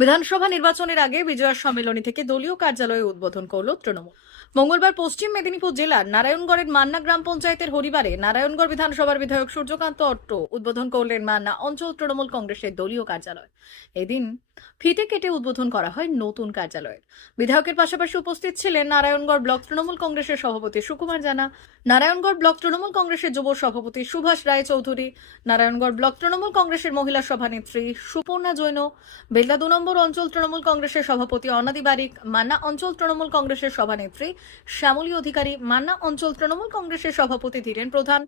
বিধানসভা নির্বাচনের আগে বিজয়া সম্মেলনী থেকে দলীয় কার্যালয়ে উদ্বোধন করল তৃণমূল। মঙ্গলবার পশ্চিম মেদিনীপুর জেলার নারায়ণগড়ের মান্না গ্রাম পঞ্চায়েতের হরিবারে নারায়ণগড় বিধানসভার বিধায়ক সূর্যকান্ত অট্ট উদ্বোধন করলেন মান্না অঞ্চল তৃণমূল কংগ্রেসের দলীয় কার্যালয়। এদিন ফিতে কেটে উদ্বোধন করা হয় নতুন কার্যালয়ের। বিধায়কের পাশাপাশি উপস্থিত ছিলেন নারায়ণগড় ব্লক তৃণমূল কংগ্রেসের সভাপতি সুকুমার জানা, নারায়ণগড় ব্লক তৃণমূল কংগ্রেসের যুব সভাপতি সুভাষ রায় চৌধুরী নারায়ণগড় ব্লক তৃণমূল কংগ্রেসের মহিলা সভানেত্রী সুপর্ণা জৈন, বেলদা দু নম্বর অঞ্চল তৃণমূল কংগ্রেসের সভাপতি অনাদি বারিক, মান্না অঞ্চল তৃণমূল কংগ্রেসের সভানেত্রী শ্যামলী অধিকারী, মান্না অঞ্চল তৃণমূল কংগ্রেসের সভাপতি ধীরেন প্রধান,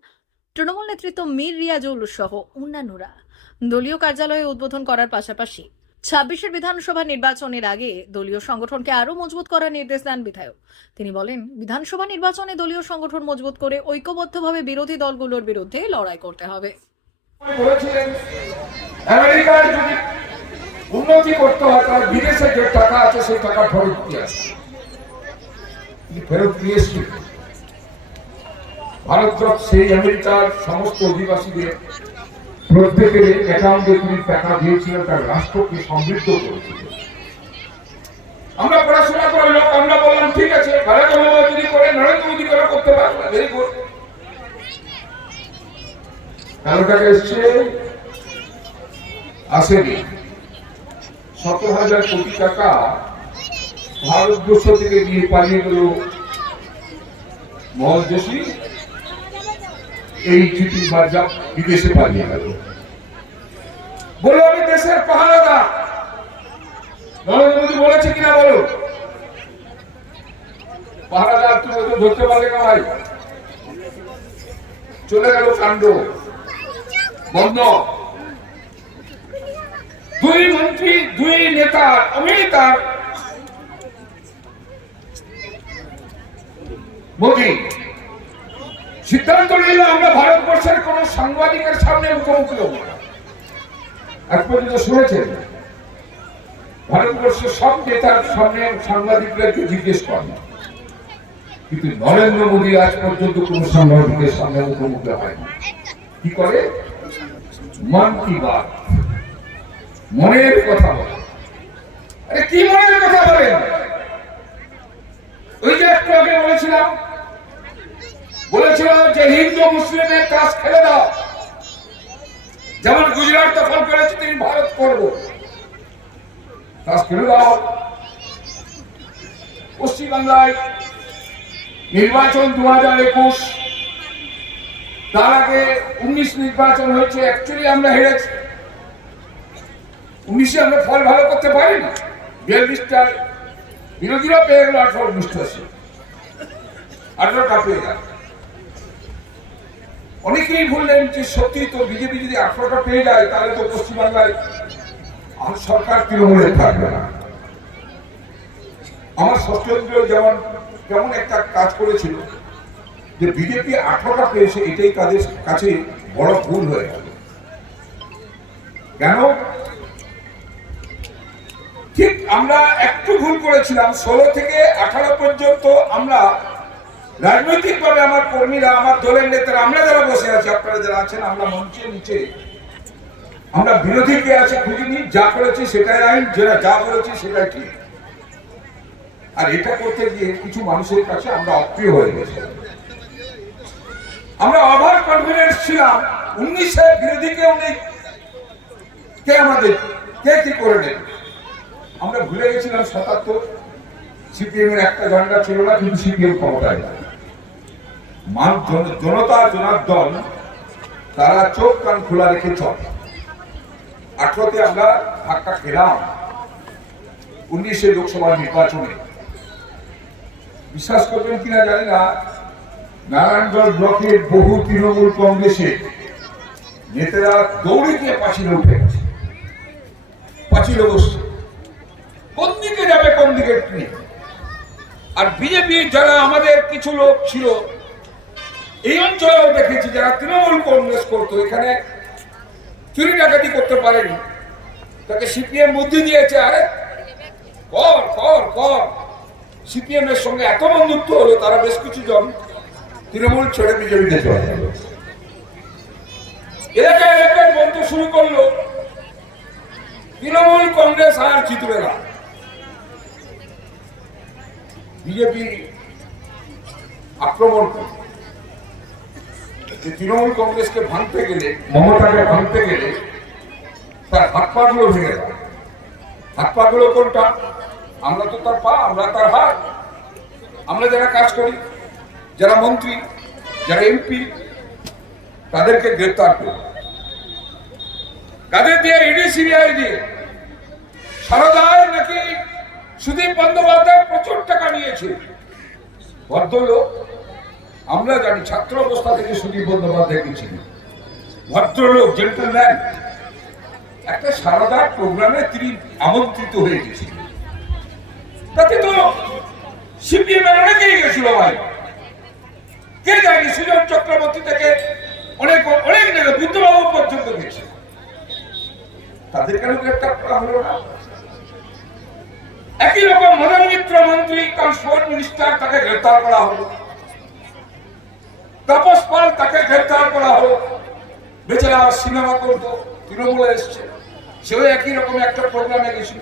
তৃণমূল নেতৃত্ব মীর রিয়াজুল সহ অন্যান্যরা। দলীয় কার্যালয়ে উদ্বোধন করার পাশাপাশি ছাব্বিশের বিধানসভা নির্বাচনের আগে দলীয় সংগঠনকে আরও মজবুত করার নির্দেশ দেন বিধায়ক। তিনি বলেন, বিধানসভা নির্বাচনে দলীয় সংগঠন মজবুত করে ঐক্যবদ্ধভাবে বিরোধী দলগুলোর বিরুদ্ধে লড়াই করতে হবে উনি বলেছিলেন আমেরিকার যদি উন্নতি করতে হয়, তার বিদেশে যে টাকা আছে সেই টাকা ফেরত দিয়ে আসে। ফেরত দিয়ে এসছি ভারত সেই আমেরিকার সমস্ত অধিবাসীদের প্রত্যেকের অ্যাকাউন্টে তিনি টাকা দিয়েছিলেন, তার রাষ্ট্রকে সমৃদ্ধ করেছিলেন। আমরা পড়াশোনা করে লোক, আমরা বললাম, ঠিক আছে, ভারত যদি করে নরেন্দ্র মোদী করে করতে পারবে ভেরি গুড কারও টাকা এসছে? আসেনি। সতেরো হাজার কোটি টাকা ভারতবর্ষ থেকে নিয়ে পালিয়ে গেল মোহন যোশী। এই চিঠি বাজার বিদেশে পালিয়ে গেল। বলো আমি দেশের পাহারাদার। নরেন্দ্র মোদী বলেছে কিনা বলো? পাহারাদার তুমি ওকে ধরতে পারলে না ভাই। চলে গেল কাণ্ড। বন্ধ। দুই মন্ত্রী, দুই নেতা অমিতার মোদী সিদ্ধান্ত নিল আমরা ভারতবর্ষের কোন সাংবাদিকের সামনে মুখোমুখি হব এক পর্যন্ত শুনেছেন? ভারতবর্ষের সব নেতার সামনে সাংবাদিকদেরকে জিজ্ঞেস করেন। কিন্তু নরেন্দ্র মোদী আজ পর্যন্ত কোন সাংবাদিকের সামনে মুখোমুখি হয়নি। কি করে? মন কি বাত। মনের কথা বলে। কি মনের কথা বলেন ওই যে একটু আগে বলেছিলাম বলেছিল যে হিন্দু মুসলিমের কাজ খেলে দাও। যেমন গুজরাট দখল করেছে তিনি ভারত করব। কাজ খেলে দাও। পশ্চিমবাংলায় নির্বাচন দু হাজার একুশ, তার আগে উনিশ নির্বাচন হয়েছে অ্যাকচুয়ালি আমরা হেরেছি। উনিশে আমরা ফল ভালো করতে পারিনি বিয়াল্লিশটা বিরোধীরা পেয়ে গেল আঠারো উনিশটা আঠারোটা পেয়ে গেল। অনেকেই বললেন যে সত্যি তো বিজেপি যদি আঠারোটা পেয়ে যায়, তাহলে তো পশ্চিমবাংলায় আর সরকার তৃণমূলের থাকবে না। আমার ষষ্ঠেন্দ্র যেমন কেমন একটা কাজ করেছিল যে বিজেপি আঠারোটা পেয়েছে, এটাই তাদের কাছে বড় ভুল হয়ে গেল। কেন? আমরা একটু ভুল করেছিলাম, ষোলো থেকে আঠারো পর্যন্ত আমরা রাজনৈতিক ভাবে আমার কর্মীরা, আমার দলের নেতারা, আমরা যারা বসে আছি, আপনারা যারা আছেন, আমরা মঞ্চের নিচে, আমরা বিরোধী কে আছে খুঁজিনি, যা করেছি সেটাই আইন, যেটা যা বলেছি সেটাই ঠিক। আর এটা করতে গিয়ে কিছু মানুষের কাছে আমরা অপ্রিয় হয়ে গেছি। আমরা ওভার কনফিডেন্স ছিলাম উনিশে বিরোধীকে উনি কে আমাদের, কে কি করে নেবে? আমরা ভুলে গেছিলাম সাতাত্তর। সিপিএম এর একটা ঝান্ডা ছিল না, কিন্তু সিপিএম ক্ষমতায়। জনতা জনার্দন তারা চোখ কান খোলা রেখে চলে। আঠারোতে আমরা ধাক্কা খেলাম। উনিশে লোকসভা নির্বাচনে। বিশ্বাস করবেন কিনা জানি না নারায়ণগঞ্জ ব্লকের বহু তৃণমূল কংগ্রেসের নেতারা দৌড়ে গিয়ে পাঁচিলে উঠে গেছে। পাঁচিলে বসছে। দিকে যাবে কোন দিকে নেই আর বিজেপি যারা আমাদের কিছু লোক ছিল, এই অঞ্চলেও দেখেছি যারা তৃণমূল কংগ্রেস করতো, এখানে চুরি ডাকাতি করতে পারেনি। তাকে সিপিএম বুদ্ধি দিয়েছে, আরে কর কর কর। সিপিএম এর সঙ্গে এত বন্ধুত্ব হলো, তারা বেশ কিছু জন তৃণমূল ছেড়ে বিজেপিতে চলে গেল। এলাকায় এলাকায় বলতে শুরু করল, তৃণমূল কংগ্রেস আর জিতবে না। বিজেপি আক্রমণ যে তৃণমূল কংগ্রেসকে ভাঙতে গেলে, মমতাকে ভাঙতে গেলে তার হাত পা গুলো ভেঙে হাত পা গুলো কোনটা? আমরা তো তার পা, আমরা তার হাত। আমরা যারা কাজ করি, যারা মন্ত্রী, যারা এমপি, তাদেরকে গ্রেপ্তার করব কাদের দিয়ে ইডি, সিবিআই দিয়ে? সারদায় নাকি সুদীপ বন্দ্যোপাধ্যায় প্রচুর টাকা নিয়েছে। ভদ্রলোক, আমরা জানি ছাত্র অবস্থা থেকে সুদীপ বন্দ্যোপাধ্যায় গেছিল ভদ্রলোক জেন্টলম্যান একটা সারদার প্রোগ্রামে তিনি আমন্ত্রিত হয়ে গেছিলেন। তাতে তো সিপিএম এর অনেকেই গেছিল ভাই। কে জানি, সুজন চক্রবর্তী থেকে অনেক অনেক জায়গা বুদ্ধবাবু পর্যন্ত গেছে। তাদের কেন গ্রেপ্তার করা হলো না? একই রকম মদন মিত্র মন্ত্রী ট্রান্সপোর্ট মিনিস্টার তাকে গ্রেপ্তার করা হলো। তাপস পাল তাকে গ্রেপ্তার করা হলো। বেচারা সিনেমা করতো, তৃণমূলে এসছে। সেও একই রকম একটা প্রোগ্রামে গেছিল।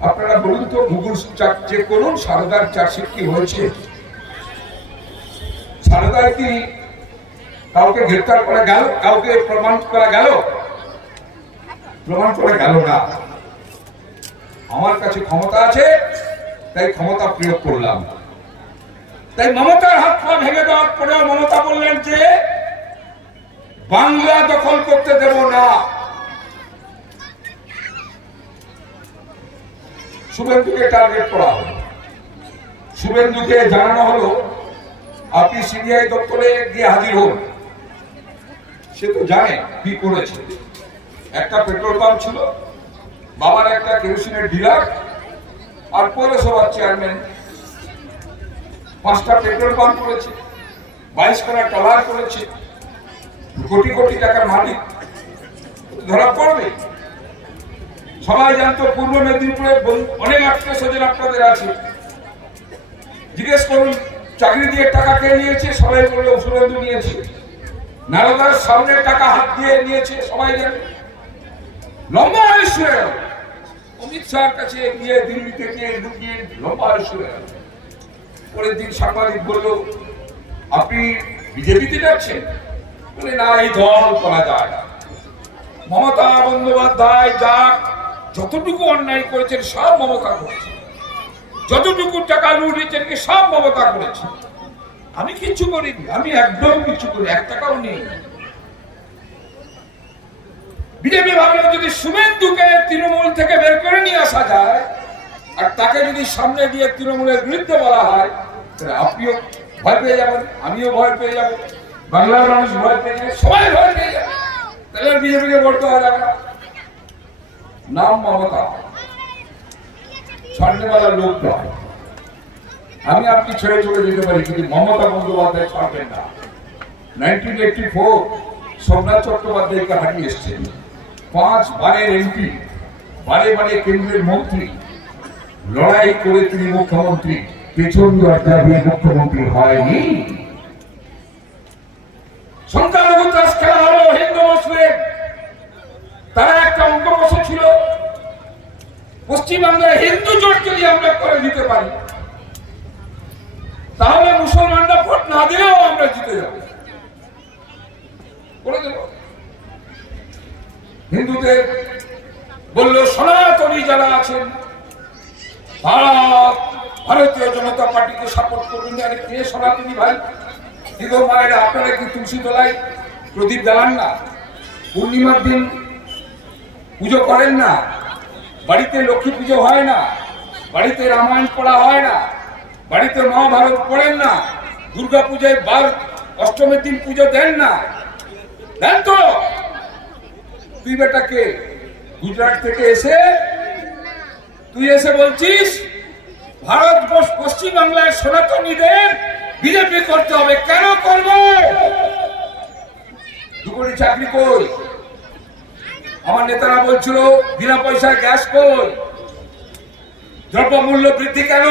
আপনারা বলুন তো, গুগল চেক করুন, সারদার চার্জশিট কি হয়েছে? সারদায় কি কাউকে গ্রেপ্তার করা গেল? কাউকে প্রমাণ করা গেল? প্রমাণ করা গেল না। আমার কাছে ক্ষমতা আছে, তাই ক্ষমতা প্রয়োগ করলাম। তাই মমতার হাত পা ভেঙে দেওয়ার পরেও মমতা বললেন যে, বাংলা দখল করতে দেব না। শুভেন্দুকে টার্গেট করা হলো। শুভেন্দুকে জানানো হলো, আপনি সিবিআই দপ্তরে গিয়ে হাজির হন। সে তো জানে কি করেছে। একটা পেট্রোল পাম্প ছিল বাবার একটা কেরোসিনের ডিলার আর পৌরসভার চেয়ারম্যান। পাঁচটা পেট্রোল পাম্প করেছে, বাইশ খানা টলার করেছে, কোটি কোটি টাকার মালিক। ধরা পড়বে। সবাই জানতো, পূর্ব মেদিনীপুরে অনেক আত্মীয় স্বজন আপনাদের আছে। জিজ্ঞেস করুন, চাকরি দিয়ে টাকা কে নিয়েছে? সবাই বলল সুরেন্দ্র নিয়েছে। নারদার সামনে টাকা হাত দিয়ে নিয়েছে, সবাই জানে। লম্বা আয়ুষ অমিত শাহর কাছে গিয়ে দিল্লিতে গিয়ে লুকিয়ে লম্বা গেল। পরের দিন সাংবাদিক বলল, আপনি বিজেপিতে যাচ্ছেন? বলে, না, এই দল করা যায় মমতা বন্দ্যোপাধ্যায় যা যতটুকু অন্যায় করেছেন, সব মমতা করেছে। যতটুকু টাকা লুটিয়েছেন কি সব মমতা করেছে। আমি কিচ্ছু করিনি, আমি একদম কিছু করি এক টাকাও নেই। বিজেপি ভাবলো যদি শুভেন্দুকে তৃণমূল থেকে বের করে নিয়ে আসা যায়, আর তাকে যদি সামনে দিয়ে তৃণমূলের বিরুদ্ধে বলা হয়, তাহলে আপনিও ভয় পেয়ে যাবেন, আমিও ভয় পেয়ে যাব, বাংলার মানুষ ভয় পেয়ে যাবে, সবাই ভয় পেয়ে যাবে। তাহলে বিজেপিকে বলতে হয় না। নাম মমতা। ছাড়নেওয়ালা লোক নয়। আমি আপনি ছেড়ে চলে যেতে পারি, কিন্তু মমতা বন্দ্যোপাধ্যায় ছাড়বেন না। নাইনটিন এইটি ফোর, সোমনাথ চট্টোপাধ্যায়কে হারিয়ে এসছেন। পাঁচ বারের এমপি, বারে বারে কেন্দ্রের মন্ত্রী। লড়াই করে তিনি মুখ্যমন্ত্রী, পেছন দিয়ে মুখ্যমন্ত্রী হয়নি। সংখ্যালঘু চাষ খেলা হলো হিন্দু, মুসলিম। তারা একটা বসেছিল পশ্চিমবাংলায় হিন্দু যদি আমরা করে দিতে পারি। তাহলে মুসলমানরা ভোট না দিলেও আমরা জিতে যাব। করে দেব। হিন্দুদের বলল, সনাতনী যারা আছেন ভারত ভারতীয় জনতা পার্টিকে সাপোর্ট করবেন। আরে কে সনাতনী ভাই? দিগো আপনারা কি তুলসী প্রদীপ জ্বালান না? পূর্ণিমার দিন পুজো করেন না? বাড়িতে লক্ষ্মী পুজো হয় না? বাড়িতে রামায়ণ পড়া হয় না? বাড়িতে মহাভারত পড়েন না? দুর্গা পূজায় বার অষ্টমীর দিন পুজো দেন না? দেন তো! তুই বেটাকে গুজরাট থেকে এসে? তুই এসে বলছিস, ভারত পশ্চিম বাংলায় সনাতনীদের বিজেপি করতে হবে। কেন করব? দুপুরি চাকরি কই আমার নেতারা বলছিল, বিনা পয়সায় গ্যাস কই দ্রব্যমূল্য বৃদ্ধি কেন?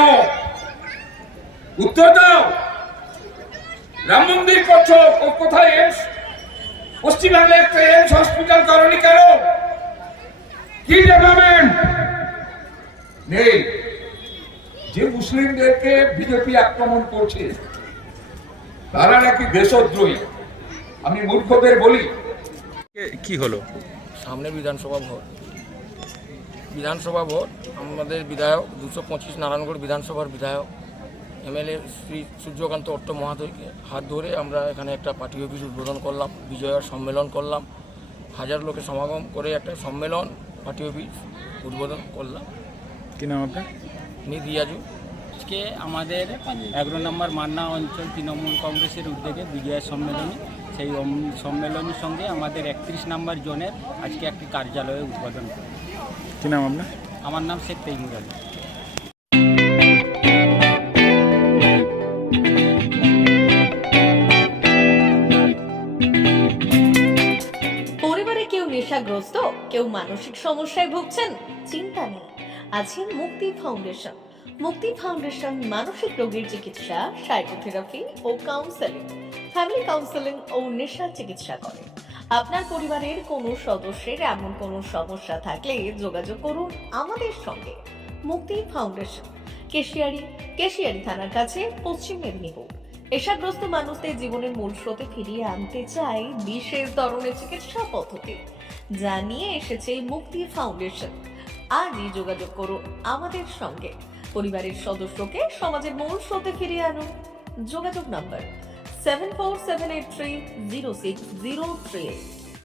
উত্তর দাও। রাম মন্দির করছ কোথায় এমস পশ্চিমবাংলায় একটা হসপিটাল করনি কেন? কি ডেভেলপমেন্ট নেই। যে মুসলিমদেরকে বিজেপি আক্রমণ করছে তারা নাকি দেশদ্রোহী। আমি মূর্খদের বলি। কি হলো? সামনে বিধানসভা ভোট। বিধানসভা ভোট আমাদের বিধায়ক দুশো পঁচিশ নারায়ণগড় বিধানসভার বিধায়ক। এমএলএ শ্রী সূর্যকান্ত অট্ট মহাদয়কে হাত ধরে আমরা এখানে একটা পার্টি অফিস উদ্বোধন করলাম বিজয়ার সম্মেলন করলাম হাজার লোকের সমাগম করে একটা সম্মেলন পার্টি অফিস উদ্বোধন করলাম। কি নাম আপনার? নিদিয়াজু আজকে আমাদের এগারো নম্বর মান্না অঞ্চল তৃণমূল কংগ্রেসের উদ্যোগে বিজয় সম্মেলনী সেই সম্মেলনের সঙ্গে আমাদের একত্রিশ নম্বর জোনের আজকে একটি কার্যালয়ে উদ্বোধন করি। কি নাম আপনার? আমার নাম শেখ তৈমুর আলী। কেউ কেউ মানসিক সমস্যায় ভুগছেন, চিন্তা নেই। আছে মুক্তি ফাউন্ডেশন। মুক্তি ফাউন্ডেশন মানসিক রোগীর চিকিৎসা, সাইকোথেরাপি ও কাউন্সেলিং। ফ্যামিলি কাউন্সেলিং ও নেশা চিকিৎসা করে। আপনার পরিবারের কোনো সদস্যের এমন কোনো সমস্যা থাকলে যোগাযোগ করুন আমাদের সঙ্গে। মুক্তি ফাউন্ডেশন, কেশিয়ারি কেশিয়ারি থানার কাছে, পশ্চিম মেদিনীপুর। নেশাগ্রস্ত মানুষদের জীবনের মূল স্রোতে ফিরিয়ে আনতে চাই বিশেষ ধরনের চিকিৎসা পদ্ধতি। যা নিয়ে এসেছে মুক্তি ফাউন্ডেশন। আজই যোগাযোগ করুন আমাদের সঙ্গে। পরিবারের সদস্যকে সমাজের মূল স্রোতে ফিরিয়ে আনুন। যোগাযোগ number seven four seven eight three zero six zero three eight